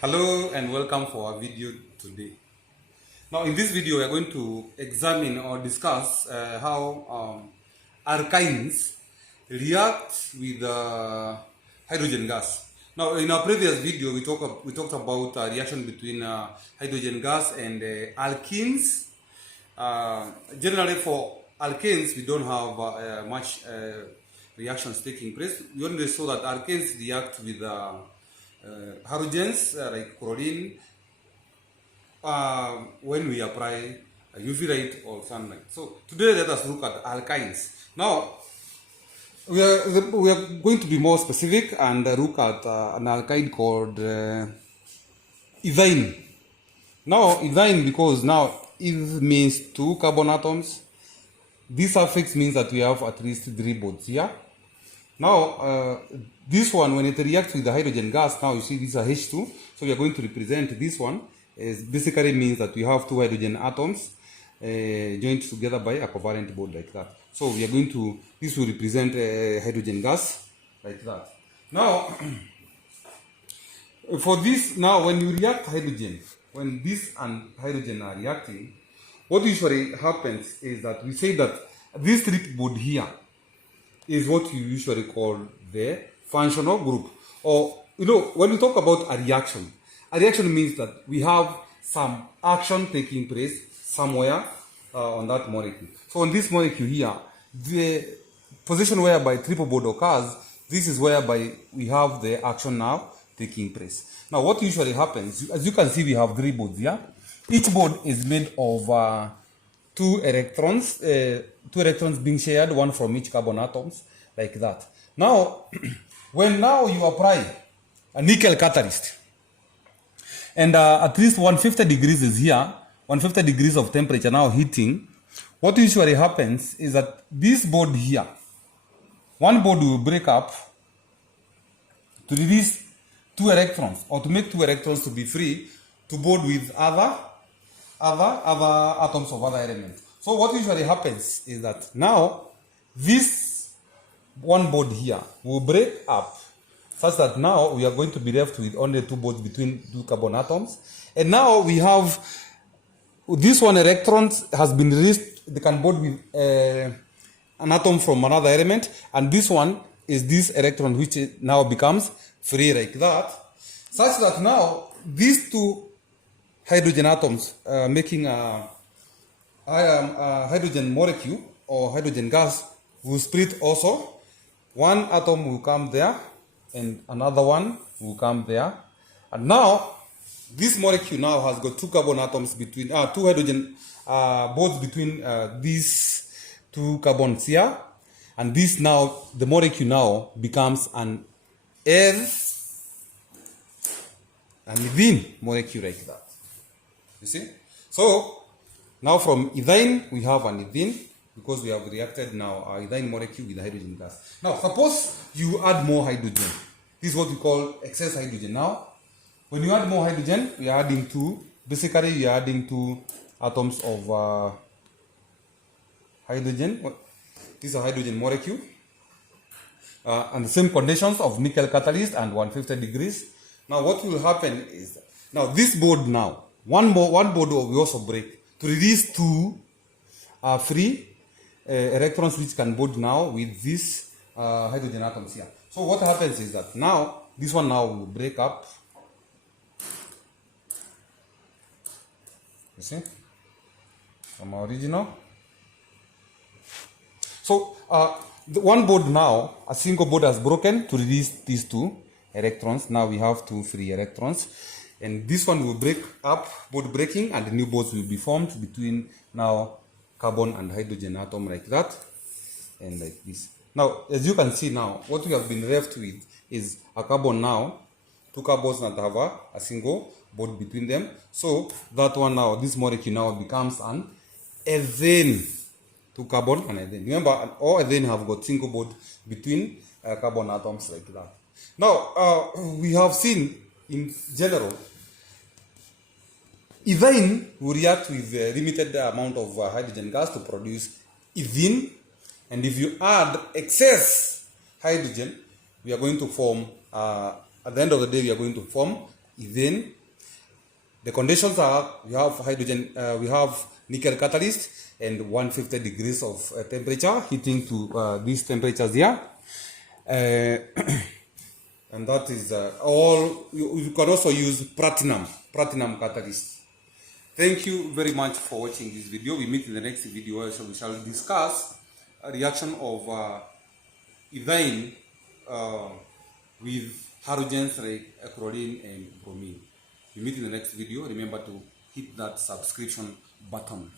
Hello and welcome for our video today. Now in this video we are going to examine or discuss how alkynes react with hydrogen gas. Now in our previous video we talked about reaction between hydrogen gas and alkenes. Generally for alkanes we don't have much reactions taking place. We only saw that alkanes react with halogens like chlorine when we apply UV light or sunlight. So today let us look at alkynes. Now we are going to be more specific and look at an alkyne called ethyne. Now ethyne, because now eth means two carbon atoms. This suffix means that we have at least 3 bonds here. Now, this one, when it reacts with the hydrogen gas, now you see this is a H2. So we are going to represent this one. It basically means that we have 2 hydrogen atoms joined together by a covalent bond like that. So we are going to, this will represent hydrogen gas like that. Now, for this, now when you react hydrogen, when this and hydrogen are reacting, what usually happens is that we say that this trip bond here is what you usually call the functional group. Or, when we talk about a reaction means that we have some action taking place somewhere on that molecule. So on this molecule here, the position whereby triple bond occurs, this is whereby we have the action now taking place. Now what usually happens, as you can see, we have 3 bonds here. Each bond is made of 2 electrons being shared, one from each carbon atoms, like that. Now, when now you apply a nickel catalyst, and at least 150 degrees is here, 150 degrees of temperature now heating, what usually happens is that this bond here, one bond will break up to release 2 electrons, or to make 2 electrons to be free to bond with other atoms of other elements. So what usually happens is that now this one bond here will break up such that now we are going to be left with only 2 bonds between 2 carbon atoms. And now we have this one electron has been released, they can bond with an atom from another element, and this one is this electron which now becomes free like that, such that now these 2 hydrogen atoms making a hydrogen molecule or hydrogen gas will split also. One atom will come there and another one will come there. And now this molecule now has got 2 carbon atoms between, 2 hydrogen bonds between these 2 carbons here. And this now, the molecule now becomes an ethene molecule like that. You see? So, now from ethyne, we have an ethene because we have reacted now our ethyne molecule with the hydrogen gas. Now, suppose you add more hydrogen. This is what we call excess hydrogen. Now, when you add more hydrogen, we are adding 2. Basically, we are adding 2 atoms of hydrogen. This is a hydrogen molecule. And the same conditions of nickel catalyst and 150 degrees. Now, what will happen is, now this bond now, one bond will also break to release 2 free electrons which can bond now with these hydrogen atoms here. So what happens is that now this one now will break up. You see, from our original. So the one bond now, a single bond has broken to release these 2 electrons. Now we have 2 free electrons. And this one will break up, bond breaking, and the new bonds will be formed between now carbon and hydrogen atom like that, and like this. Now, as you can see now, what we have been left with is a carbon now, 2 carbons that have a single bond between them. So that one now, this molecule now becomes an ethane, 2 carbon and ethane. Remember, all ethane have got single bond between carbon atoms like that. Now, we have seen in general, ethyne will react with a limited amount of hydrogen gas to produce ethene. And if you add excess hydrogen, we are going to form, at the end of the day, we are going to form ethane. The conditions are we have hydrogen, we have nickel catalyst and 150 degrees of temperature, heating to these temperatures here. And that is all. You can also use platinum catalyst. Thank you very much for watching this video. We meet in the next video where we shall discuss a reaction of ethyne with halogens like chlorine and bromine. We meet in the next video. Remember to hit that subscription button.